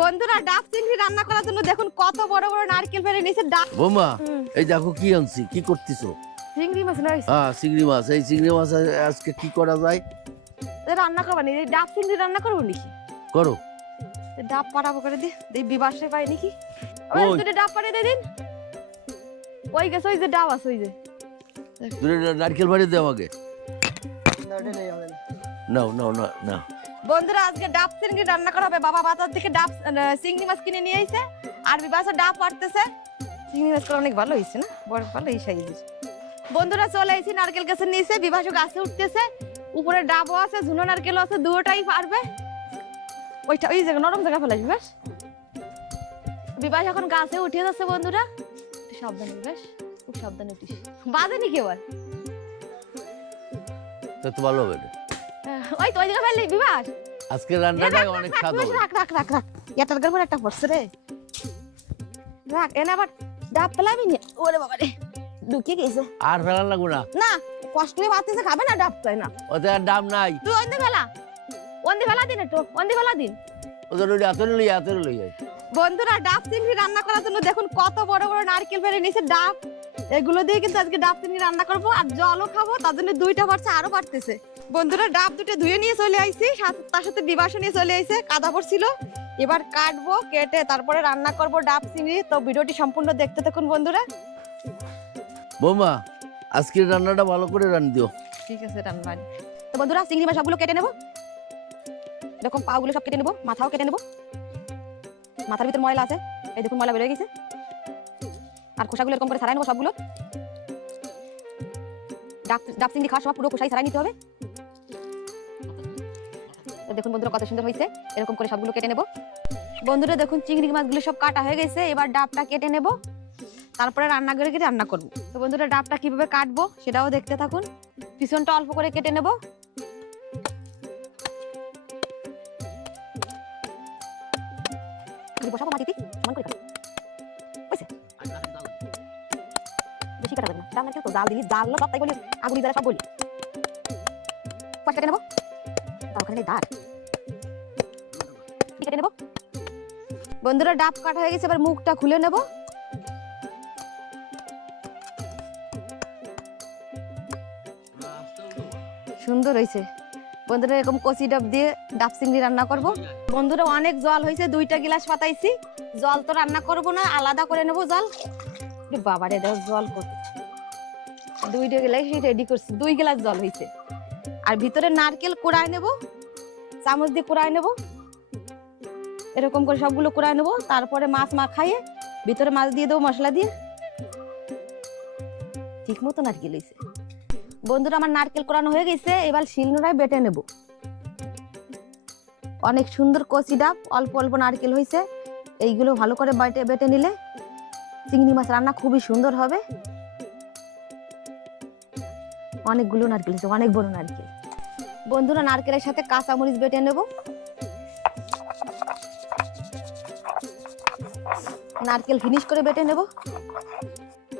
বন্ধুরা ডাব চিংড়ি রান্না করার জন্য দেখুন কত বড় বড় নারকেল ফেলে নিয়েছে ডাব। বৌমা এই দেখো কি আনছি কি করতেছো? চিংড়ি মাছ নয় হ্যাঁ চিংড়ি মাছ। এই চিংড়ি মাছ আজকে কি করা যায়? রান্না করবা নি? এই ডাব চিংড়ি রান্না করব নাকি? করো। ডাব পাড়াবো করে দি। দেই বিবাসে পাই নাকি? ওই। দুটো ডাব পাড়ে দিয়ে দিন। ওই গেছে ওই যে ডাব আছে ওই যে। দূরে নারকেল বাড়ি দে আমাকে। নাও নাও না না বন্ধুরা, আজকে ডাব চিংড়ি রান্না করা হবে। বাবা বাজার থেকে ডাব চিংড়ি মাছ কিনে নিয়ে আইছে। আর বিবাসে ডাব পাড়তেছে চিংড়ি মাছ অনেক ভালো হয়েছে না? বড় ভালো এই সাইজের বন্ধুরা, চলে আইছি নারকেল গাছের নিচে। বিবাসও গাছে উঠতেছে। উপরে ডাবও আছে, ঝুনো নারকেলও আছে দুটোটাই পারবে। ওইটা ওই জায়গা নরম জায়গা ফেলাই বিবাস বিবাস এখন গাছে উঠে যাচ্ছে, বন্ধুরা। সাবধানে বিবাস খুব সাবধানে উঠিস। বাজেনি কেউ আর তা ভালো হবে। ওই তো ওই জায়গা ফেললি আজকে রান্নাটা অনেক রাখ, স্বাদ রাখ, হবে রাখ রাখ রাখ রাখ। এটার গড়বড় একটা পড়ছে রে। রাখ এনে আবার ডাব পেলাবি নি? ওরে বাবা রে গেছে। আর ফেলার লাগবো না। না কষ্ট করে বাতিছে খাবে না ডাব তাই না? ওতে আর দাম নাই। তুই অন্ধে ফেলা। অন্ধে ফেলা দিন একটু অন্ধে ফেলা দিন। ওদের ওই এত লই লই বন্ধুরা ডাব চিংড়ি রান্না করার জন্য দেখুন কত বড় বড় নারকেল ফেলে নিয়েছে ডাব। এগুলো দিয়ে কিন্তু আজকে ডাব চিংড়ি রান্না করব আর জলও খাব তার জন্য দুইটা বাড়ছে আরও বাড়তেছে। বন্ধুরা ডাব দুটো ধুয়ে নিয়ে চলে আইছি তার সাথে বিবাসও নিয়ে চলে আইছে কাদা পড়ছিল। এবার কাটবো কেটে তারপরে রান্না করব ডাব চিংড়ি তো ভিডিওটি সম্পূর্ণ দেখতে থাকুন বন্ধুরা। বৌমা আজকের রান্নাটা ভালো করে রান দিও। ঠিক আছে রান্না তো বন্ধুরা চিংড়ি মাছ সবগুলো কেটে নেব। এরকম পাগুলো সব কেটে নেব মাথাও কেটে নেব। মাথার ভিতর ময়লা আছে এই দেখুন ময়লা বেরোয় গেছে। আর খোসাগুলো এরকম করে ছাড়াই নেব সবগুলো। ডাব ডাব চিংড়ি খাওয়ার সময় পুরো খোসাই ছাড়াই নিতে হবে। দেখুন বন্ধুরা কত সুন্দর হয়েছে। এরকম করে সবগুলো কেটে নেব। বন্ধুরা দেখুন চিংড়ি মাছগুলো সব কাটা হয়ে গেছে। এবার ডাবটা কেটে নেব। তারপরে রান্না করে কেটে রান্না করব। তো বন্ধুরা ডাবটা কীভাবে কাটবো সেটাও দেখতে থাকুন। পিছনটা অল্প করে কেটে নেব। বসাবো মাটিতে? সমান করে নারকেল তো জাল দিলি, জাল তাই বলি। সব বলি। পাঁচ কেটে ওখানে দাঁড়। কেটে বন্ধুরা, ডাব কাটা হয়ে গেছে, এবার মুখটা খুলে নেব। সুন্দর হয়েছে। বন্ধুরা, এরকম কচি ডাব দিয়ে ডাব চিংড়ি রান্না করব। বন্ধুরা, অনেক জল হয়েছে, দুইটা গিলাস পাতাইছি জল তো রান্না করব না, আলাদা করে নেব জল। বাবারে জল কত। দুইটা গিলাস রেডি করছি। দুই গ্লাস জল হয়েছে আর ভিতরে নারকেল কুড়ায় নেব, চামচ দিয়ে কুড়ায় নেব। এরকম করে সবগুলো কুড়ায় নেব, তারপরে মাছ মাখাইয়ে ভিতরে মাছ দিয়ে দেবো, মশলা দিয়ে। ঠিক মতো নারকেল হয়েছে। বন্ধুরা, আমার নারকেল কোরানো হয়ে গেছে, এবার শিলনোড়ায় বেটে নেব। অনেক সুন্দর কচি ডাব, অল্প অল্প নারকেল হয়েছে। এইগুলো ভালো করে বেটে বেটে নিলে চিংড়ি মাছ রান্না খুবই সুন্দর হবে। অনেকগুলো নারকেল হয়েছে অনেক বড় নারকেল। বন্ধুরা, নারকেলের সাথে কাঁচামরিচ বেটে নেব। নারকেল ফিনিশ করে বেটে নেব।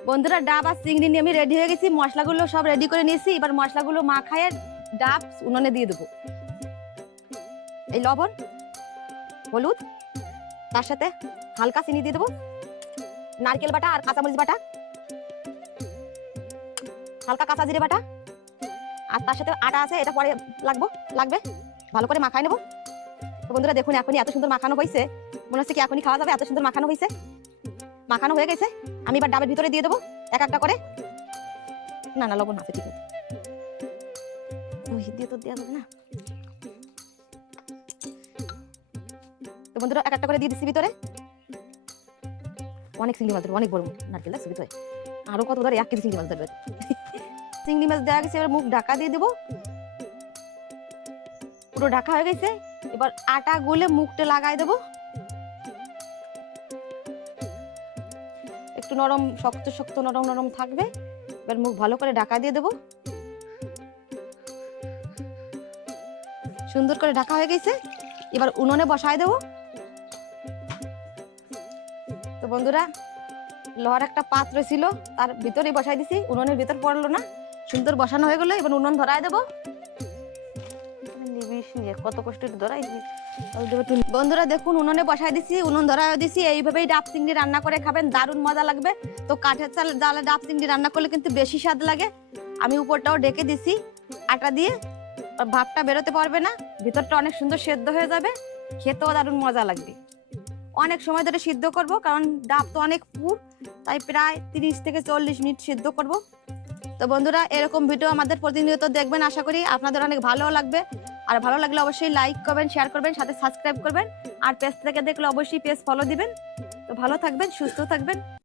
বন্ধুরা, ডাব আর চিংড়ি নিয়ে আমি রেডি হয়ে গেছি। মশলাগুলো সব রেডি করে নিয়েছি। এবার মশলাগুলো মাখায় ডাব উনুনে দিয়ে দেবো। এই লবণ, হলুদ, তার সাথে হালকা চিনি দিয়ে দেবো। নারকেল বাটা আর কাঁচামরিচ বাটা। হালকা কাঁচা জিরে বাটা। আর তার সাথে আটা আছে, এটা পরে লাগবো, লাগবে? ভালো করে মাখায় নেব। তো বন্ধুরা দেখুন, এখনই এত সুন্দর মাখানো হয়েছে মনে হচ্ছে কি এখনই খাওয়া যাবে, এত সুন্দর মাখানো হয়েছে মাখানো হয়ে গেছে। আমি এবার ডাবের ভিতরে দিয়ে দেবো, এক একটা করে। না না, লবণ আছে, ঠিক আছে। দিয়ে তো না। বন্ধুরা, এক একটা করে দিয়ে দিচ্ছি ভিতরে। অনেক চিংড়ি মাছ ধরবে, অনেক বড় নারকেল ভিতরে। আরও কত ধরে এক কেজি চিংড়ি মাছ ধরবে? চিংড়ি মাছ দেওয়া গেছে, এবার মুখ ঢাকা দিয়ে দেবো। পুরো ঢাকা হয়ে গেছে। এবার আটা গুলে মুখটা লাগাই দেবো। একটু নরম, শক্ত শক্ত, নরম নরম থাকবে। এবার মুখ ভালো করে ঢাকা দিয়ে দেবো। সুন্দর করে ঢাকা হয়ে গেছে। এবার উনুনে বসায় দেবো। তো বন্ধুরা, লোহার একটা পাত্র ছিল, তার ভিতরেই বসাই দিছি। উনুনের ভিতর পড়ল না। সুন্দর বসানো হয়ে গেলো এবার উনুন ধরায় দেবো। নিবিস নিয়ে কত কষ্ট ধরাই বন্ধুরা দেখুন উনুনে বসাই দিছি উনুন ধরাই দিছি এইভাবেই ডাব চিংড়ি রান্না করে খাবেন দারুণ মজা লাগবে। তো কাঠের চাল জালে ডাব চিংড়ি রান্না করলে কিন্তু বেশি স্বাদ লাগে। আমি উপরটাও ডেকে দিছি আটা দিয়ে ভাবটা বেরোতে পারবে না ভিতরটা অনেক সুন্দর সেদ্ধ হয়ে যাবে খেতেও দারুণ মজা লাগবে। অনেক সময় ধরে সিদ্ধ করব কারণ ডাব তো অনেক পুর তাই প্রায় তিরিশ থেকে চল্লিশ মিনিট সিদ্ধ করব। তো বন্ধুরা, এরকম ভিডিও আমাদের প্রতিনিয়ত দেখবেন, আশা করি আপনাদের অনেক ভালো লাগবে। আর ভালো লাগলে অবশ্যই লাইক করবেন শেয়ার করবেন, সাথে সাবস্ক্রাইব করবেন। আর পেজ থেকে দেখলে অবশ্যই পেজ ফলো দিবেন। তো ভালো থাকবেন, সুস্থ থাকবেন।